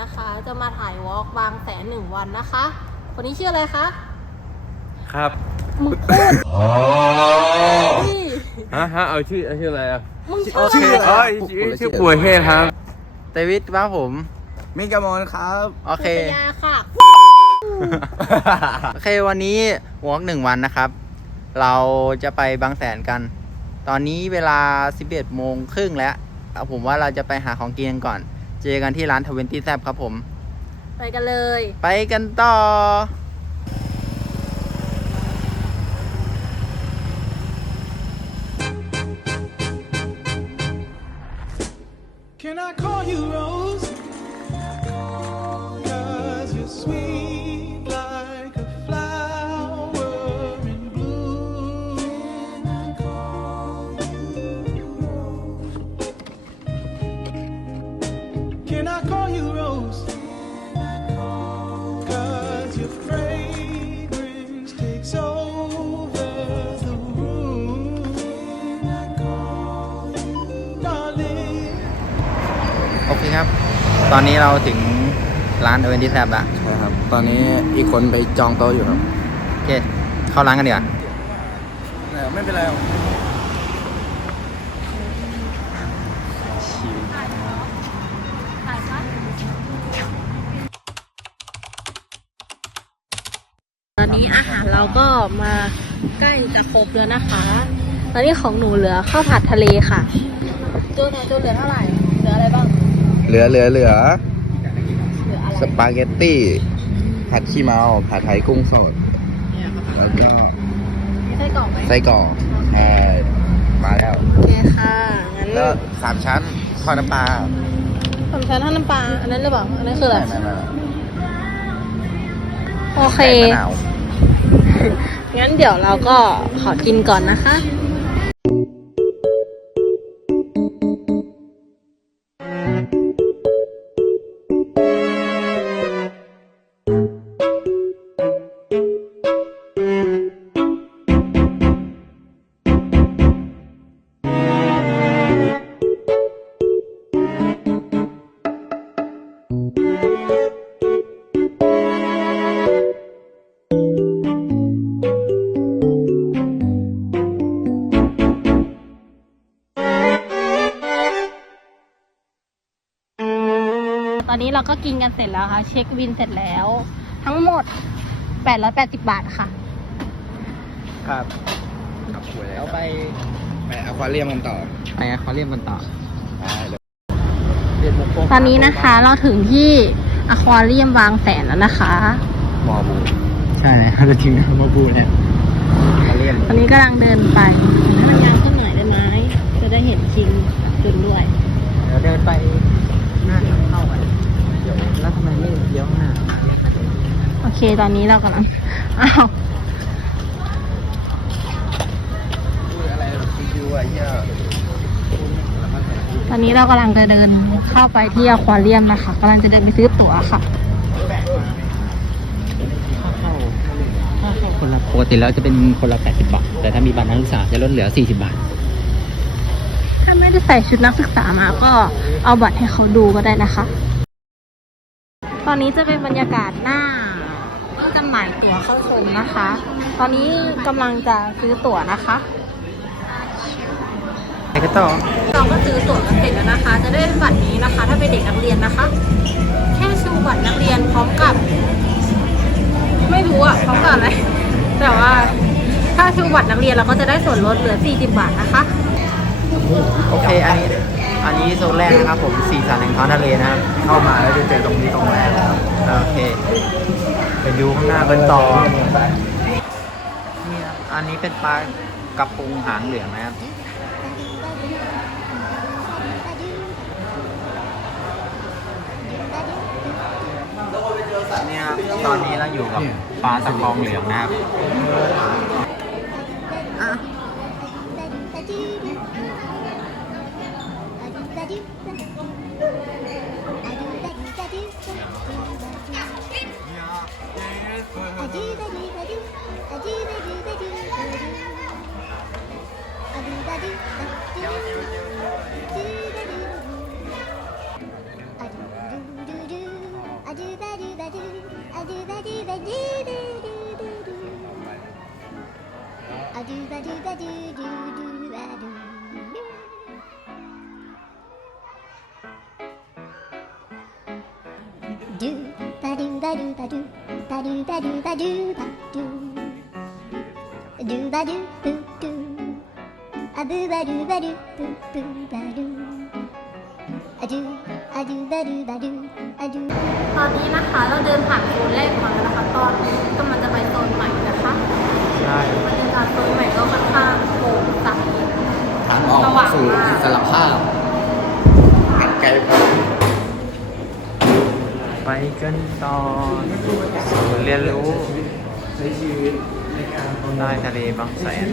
นนะคะ จะมาถ่ายวอล์กบางแสนหนึ่งวันนะคะ คนนี้ชื่ออะไรคะ ครับมึงพูดดิฮะฮะเอาชื่อเอาชื่ออะไรอะมึงชื่อชื่อเอ้ยชื่อชื่อป่วยเทศครับเตวิทครับผมมิกามอนครับ โอเค ยาค่ะ โอเควันนี้วอล์กหนึ่งวันนะครับ เราจะไปบางแสนกัน ตอนนี้เวลา 11โมงครึ่งแล้วเอาผมว่าเราจะไปหาของกินกันก่อน เจอกันที่ร้านทเวนตี้แซบครับผม ไปกันเลย ไปกันต่อ อนนี้เราถึงร้านทเวนตี้แซบแล้วใช่ครับ ตอนนี้อีกคนไปจองโต๊ะอยู่ครับ โอเค เข้าร้านกันดีกว่าไม่เป็นไรตอนนี้อาหารเราก็มาใกล้จะครบแล้วนะคะ ตอนนี้ของหนูเหลือข้าวผัดทะเลค่ะจูนจูนเหลือเท่าไหร่ เหลืออะไรบ้าง เหลือเหลือเหลือเหลืออะไรสปาเกตตี้ ผัดขี้เมาผัดไทยกุ้งสด แล้วก็มีไส้กรอกไหมไส้กรอกใช่มาแล้ว โอเคค่ะงั้นก็สามชั้นทอดน้ำปลาผมใช้ท่าน้ำปลาอันนั้นหรือเปล่าอันนั้นคืออะไรไม่ไม่ไม่โอเคใส่มะนาวงั้นเดี๋ยวเราก็ขอกินก่อนนะคะ เราก็กินกันเสร็จแล้วค่ะ เช็คบินเสร็จแล้ว ทั้งหมด 880 บาทค่ะ ครับครับคุยเราไปไปอควาเรียมกันต่อไปคอเรียมกันต่อได้เลยตอนนี้นะคะ เราถึงที่อควาเรียมบางแสนแล้วนะคะ มอบูใช่แล้วเราถึงมาบูแล้วอควาเรียมตอนนี้กำลังเดินไปให้มันยาวขึ้นหน่อยได้ไหมจะได้เห็นคิงจุนด้วย เดี๋ยวเดินไปหน้า แล้วทำไมไม่เลี้ยวหน้ามาเลี้ยวมาตรงนี้โอเคตอนนี้เรากำลังอ้าวพูดอะไรคิวๆอะเหี้ยตอนนี้เรากำลังจะเดินเข้าไปที่อควาเรียมนะคะกำลังจะเดินไปซื้อตั๋วค่ะค่าเข้าค่าเข้าคนละปกติแล้วจะเป็นคนละ 80 บาท แต่ถ้ามีบัตรนักศึกษาจะลดเหลือ 40 บาท ถ้าไม่ได้ใส่ชุดนักศึกษามาก็เอาบัตรให้เขาดูก็ได้นะคะ ตอนนี้จะเป็นบรรยากาศหน้าที่จำหน่ายตั๋วเข้าชมนะคะ ตอนนี้กำลังจะซื้อตั๋วนะคะไปกันต่อเราก็ซื้อตั๋วกันเสร็จแล้วนะคะ จะได้บัตรนี้นะคะ ถ้าเป็นเด็กนักเรียนนะคะ แค่ชูบัตรนักเรียนพร้อมกับ ไม่รู้อะพร้อมกับอะไร แต่ว่าถ้าชูบัตรนักเรียนเราก็จะได้ส่วนลดเหลือ 40 บาทนะคะ โอเค อันนี้ อันนี้โซนแรกนะครับผมสีสันแห่งท้องทะเลนะครับ เข้ามาแล้วจะเจอตรงนี้ตรงแรกโอเค ไปดูข้างหน้ากันต่อนี่ครับอันนี้เป็นปลากระพงหางเหลืองนะครับเนี่ยครับตอนนี้เราอยู่กับปลาตะกองเหลืองนะครับ ba do ba do. Do ba do boo do. A boo ba do ba do boo boo ba do. A do a do ba do ba do a do. ตอนนี้นะคะเราเดินผ่านโซนแรกมาแล้วนะคะตอนนี้กำลังจะไปโซนใหม่นะคะใช่บรรยากาศโซนใหม่ก็ค่อนข้างโปร่งใสทางออกระหว่างสู่มากอิสรภาพกันไกลไปกันต่อสู่เรียนรู้ใช้ชีวิตในการใต้ทะเลบางแสน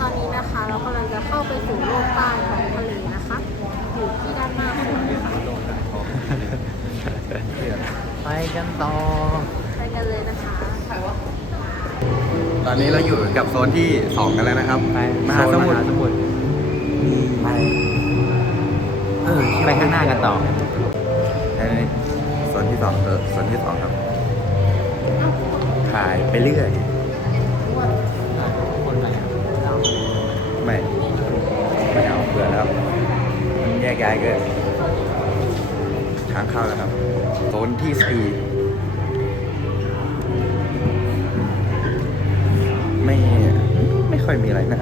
ตอนนี้นะคะเรากำลังจะเข้าไปสู่โลกใต้ของทะเลนะคะอยู่ที่ด้านหน้าของเราค่ะไปกันต่อ ไปกันเลยนะคะตอนนี้เราอยู่กับโซนที่สองกันแล้วนะครับไปมหาสมุทรโซนมหาสมุทรไปเออไปข้างหน้ากันต่อ อันนี้โซนที่สองเออโซนที่สองครับ ขายไปเรื่อย คนไหนไม่ไม่เอาเบื่อแล้วมันแยกย้ายเกินทางเข้าแล้วครับ โซนที่สี่ไม่ไม่ค่อยมีอะไรนะ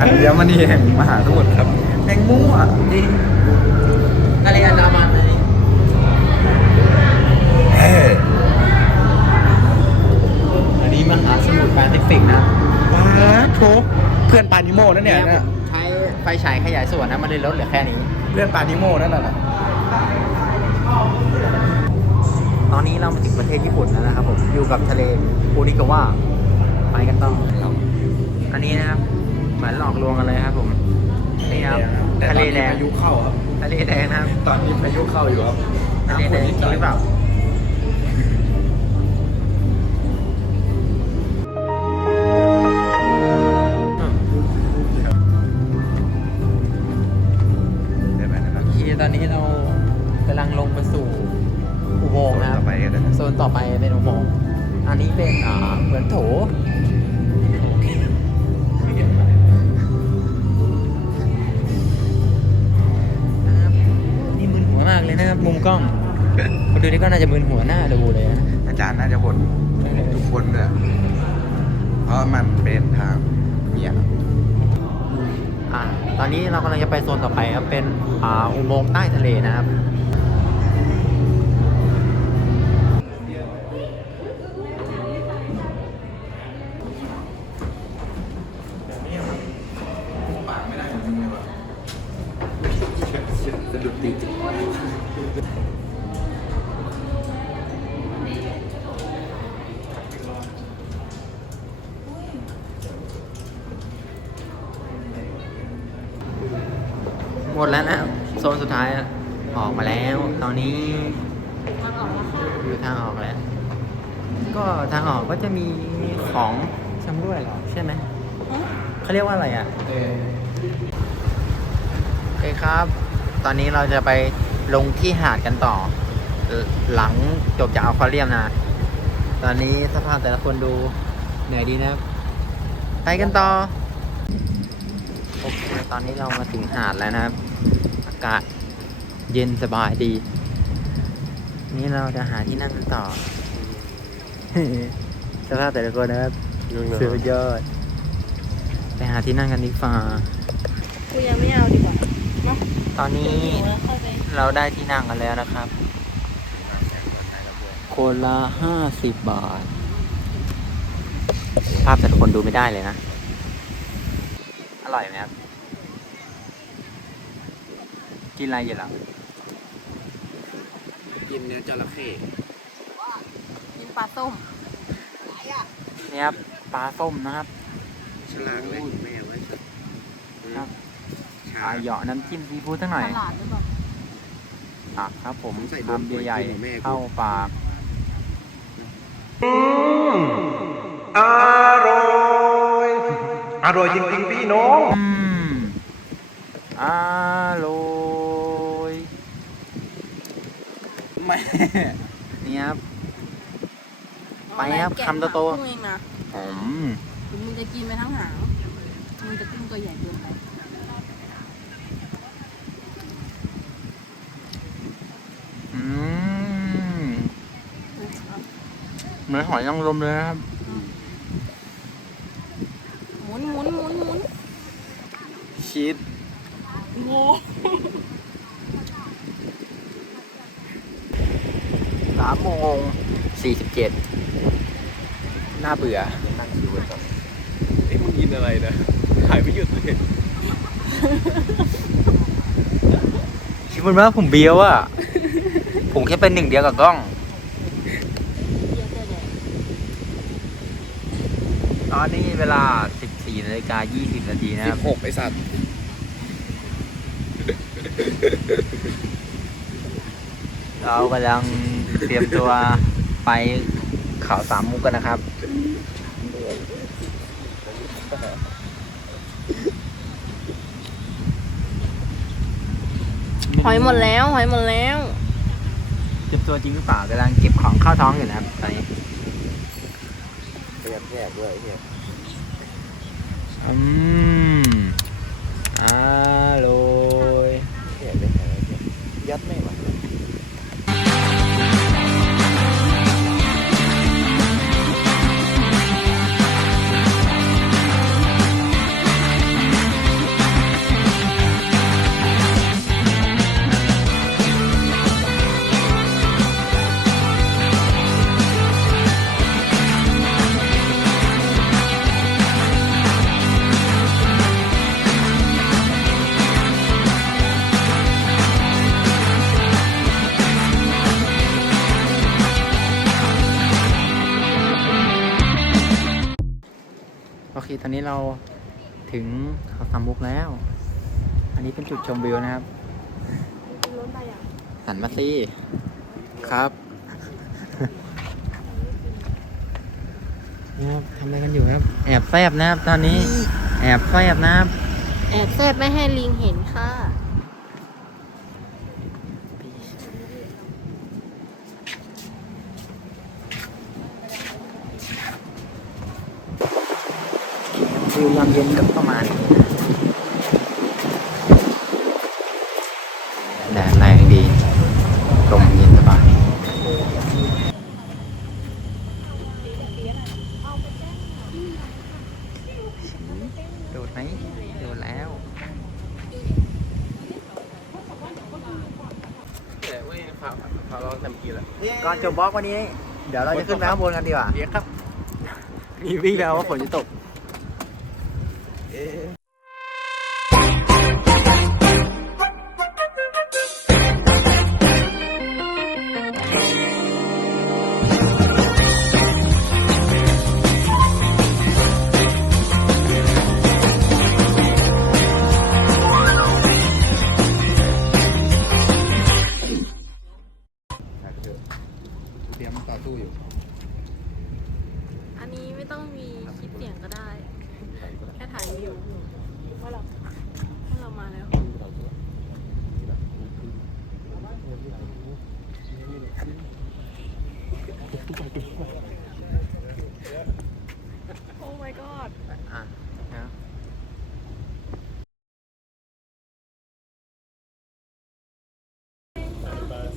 อัญมณีแห่งมหาสมุทรครับแห่งมั่วจริงอะไรอันดามันเลยเฮ้ยอันนี้มหาสมุทรแปซิฟิกนะว้าโถเพื่อนปานิโมนั่นเนี่ยนะใช้ไฟฉายขยายส่วนนะ มันเลยลดเหลือแค่นี้ เพื่อนปานิโมนั่นน่ะนะตอนนี้เรามาถึงประเทศญี่ปุ่นแล้วนะครับผม อยู่กับทะเลโอนิกาวะไปกันต่อครับ อันนี้นะครับ เหมือนหลอกลวงกันเลยครับผมนี่ครับทะเลแดงพายุเข้าครับทะเลแดงนะครับ ตอนนี้พายุเข้าอยู่ครับทะเลแดงจริงหรือเปล่าเดี๋ยวไปนะครับโอเคตอนนี้เรากำลังลงไปสู่อุโมงค์นะครับต่อไปกันนะครับโซนต่อไปเป็นอุโมงค์อันนี้เป็นอ่าเหมือนโถ นดูนี่ก็น่าจะมึนหัวหน้าดูเลยนะ อาจารย์น่าจะบ่นทุกคนเลยเพราะมันเป็นทางเมียครับอ่าตอนนี้เรากำลังจะไปโซนต่อไปครับ เป็นอ่าอุโมงค์ใต้ทะเลนะครับสะดุดตี มดแล้วนะ โซนสุดท้ายอะออกมาแล้ว ตอนนี้อยู่ทางออกแล้ว ก็ทางออกก็จะมีของชำร่วยเหรอ ใช่ไหม เขาเรียกว่าอะไรอะโอเคครับ ตอนนี้เราจะไปลงที่หาดกันต่อ หลังจบจากอควาเรียมนะ ตอนนี้สภาพแต่ละคนดูเหนื่อยดีนะไปกันต่อ โอเค ตอนนี้เรามาถึงหาดแล้วนะครับากากาศเย็นสบายดี นี่เราจะหาที่นั่งกันต่อ สภาพแต่ละคนนะครับนุ่งนะสุดยอด ไปหาที่นั่งกันดีฟ้ากูยังไม่เอาดีกว่าตอนนี้เดี๋ยวค่อยไปเราได้ที่นั่งกันแล้วนะครับ คนละห้าสิบบาท ภาพแต่ละคนดูไม่ได้เลยนะ อร่อยไหมครับ กินอะไรอยู่หลังกินเนื้อจระเข้กินปลาต้มนี่ครับปลาส้มนะครับฉลากเลยแม่ไว้สักครับชาปลาเหยาะน้ำจิ้มซีฟู้ดสักหน่อยตลาดหรือเปล่าตักครับผมใส่โดนทำเบียร์ใหญ่หัวแม่กูเข้าปากอร่อยอร่อยจริงๆพี่น้องอืมอร่อย ไม่นี่ครับ ไปครับคำโตๆกุ้งเองนะอืมหรือมึงจะกินไปทั้งหางมึงจะกุ้งตัวใหญ่เกินไปอืมเหมือนหอยนางรมเลยนะครับ หมุนหมุนหมุนหมุนชีสโง่ สามโมงสี่สิบเจ็ดน่าเบื่อเอ้ยมึงกินอะไรนะถ่ายไม่หยุดเลยคิดว่าผมเบียวอะผมแค่เป็นหนึ่งเดียวกับกล้องเยอะเลยตอนนี้เวลา 14นาฬิกา20นาทีนะครับหกไอสัตว์เรากำลัง เตรียมตัวไปเขาสามมุกกันนะครับ หอยหมดแล้ว หอยหมดแล้วเตรียมตัวจริงหรือเปล่ากำลังเก็บของเข้าท้องอยู่นะครับตอนนี้เรียบแยกด้วยเฮียอืมอร่อยแยกได้แค่ไหนเฮียยัดไม่ไหว ถึงเขาสามมุกแล้ว อันนี้เป็นจุดชมวิวนะครับหันมาสิครับนะครับทำอะไรกันอยู่ครับ แอบแฟบนะครับ ตอนนี้ แอบแฟบนะครับ แอบแซบไม่ให้ลิงเห็นค่ะ วิวยามเย็นก็ประมาณนี้แดดแรงดี ลมเย็นสบายโดดไหมโดดแล้วแต่ไม่พาพาลองทำกินละก่อนจบบล็อกวันนี้ เดี๋ยวเราจะขึ้นไปข้างบนกันดีกว่าเดี๋ยวครับ มีวิ่งแล้วว่าฝนจะตก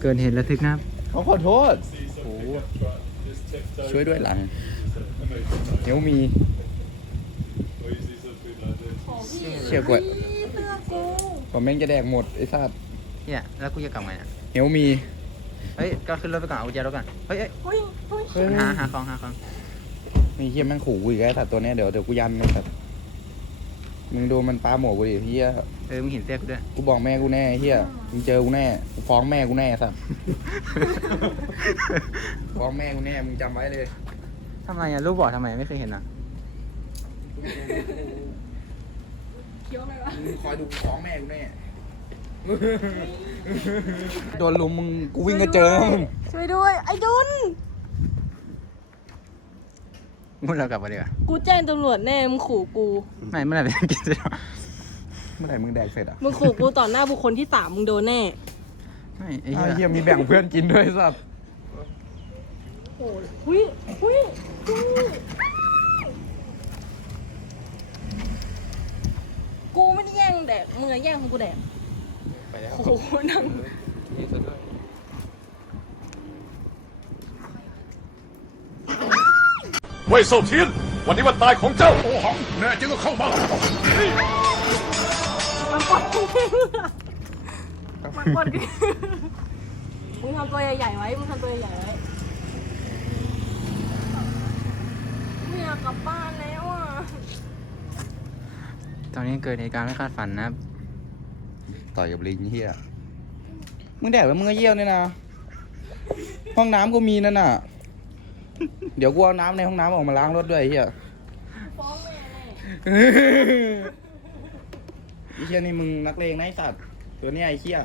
เกินเหตุระทึกนะครับ เขาขอโทษ ช่วยด้วยหลัง เดี๋ยวมีเชื่อกว่าผมแม่งจะแดกหมดไอ้สัตว์เนี่ยแล้วกูจะกลับไงเนี่ยเดี๋ยวมี เฮ้ยก็ขึ้นรถไปก่อนเอากุญแจรถก่อนเฮ้ยเฮ้ยเฮ้ยเฮ้ยเฮ้ย หาหาของหาของมีเฮียแม่งขู่กูอีกแล้วไอ้สัตว์ตัวเนี้ยเดี๋ยวเดี๋ยวกูยันไอ้สัตว์ มึงดูมันปาหมวกกูดิเฮียเออมึงเห็นเสื้อกูด้วย กูบอกแม่กูแน่เฮียมึงเจอกูแน่กูฟ้องแม่กูแน่สัตว์ฟ้องแม่กูแน่มึงจำไว้เลยทำไมอะรูปบอกทำไมไม่เคยเห็นอะมึงคอยดูกูฟ้องแม่กูแน่โดนลุมมึงกูวิ่งก็เจอมึงช่วยด้วย ไอ้ดุน มึงเรากลับมาดีกว่ากูแจ้งตำรวจแน่มึงขู่กู ไม่เมื่อไหร่ไปกินจะเมื่อไหร่มึงแดกเสร็จอะมึงขู่กูต่อหน้าบุคคลที่สามมึงโดนแน่ ไม่ไอ้ไอ้เหี้เฮียยมีแบ่งเพื่อนกินด้วยสัตว์โอ้ยหุ้ยหุ้ยหุ้ยกูไม่ได้แย่งแดกมึงอะแย่งของกูแดก ไปแล้วโอ้โหนั่ง นี่ซะด้วย เว่ยเซาเทียน วันนี้วันตายของเจ้า โอหังแน่จริงก็เข้ามา มันปลดกูมันปลดกูมึงทำตัวใหญ่ๆไว้ มึงทำตัวใหญ่ๆไว้ไม่อยากกลับบ้านแล้วอะ ตอนนี้เกิดเหตุการณ์ไม่คาดฝันนะครับ ต่อยกับลิงเฮียมึงแดกแล้วมึงก็เยี่ยวเนี่ยนะ ห้องน้ำกูมีนั่นน่ะ เดี๋ยวกูเอาน้ำในห้องน้ำออกมาล้างรถด้วยไอ้เฮียฟ้องแม่แน่ไอ้เฮียนี่มึงนักเลงนะไอ้สัตว์ตัวเนี้ยไอ้เฮีย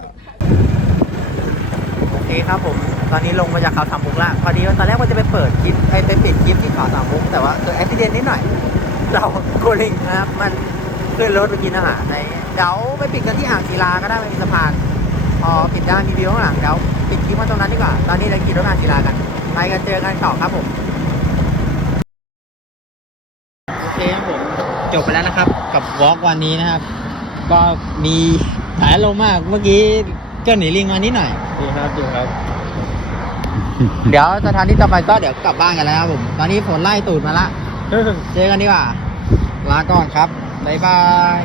โอเคครับผม ตอนนี้ลงมาจากเขาสามมุกละพอดีว่าตอนแรกว่าจะไปเปิดคลิปไปไปปิดคลิปที่เขาสามมุกแต่ว่าเกิดอุบิเหตุนิดหน่อย เราโกลิงนะครับ มันขึ้นรถไปกินอาหารในเดี๋ยวไปปิดกันที่อ่างศิลาก็ได้ไม่มีสะพานพอปิดได้มีวิวข้างหลังเดี๋ยวปิดคลิปมาตรงนั้นดีกว่า ตอนนี้เรากินรถอ่างศิลากัน ไปกันเจอกันต่อครับผม โอเคครับผม จบไปแล้วนะครับ กับวอล์กวันนี้นะครับ ก็มีหลายอารมณ์มากเมื่อกี้ก็หนีลิงมานิดหน่อยดีครับดีครับ เดี๋ยวสถานที่ต่อไปก็เดี๋ยวกลับบ้านกันแล้วครับผม ตอนนี้ฝนไล่ตูดมาละเจอกันดีกว่าลาก่อนครับบ๊ายบาย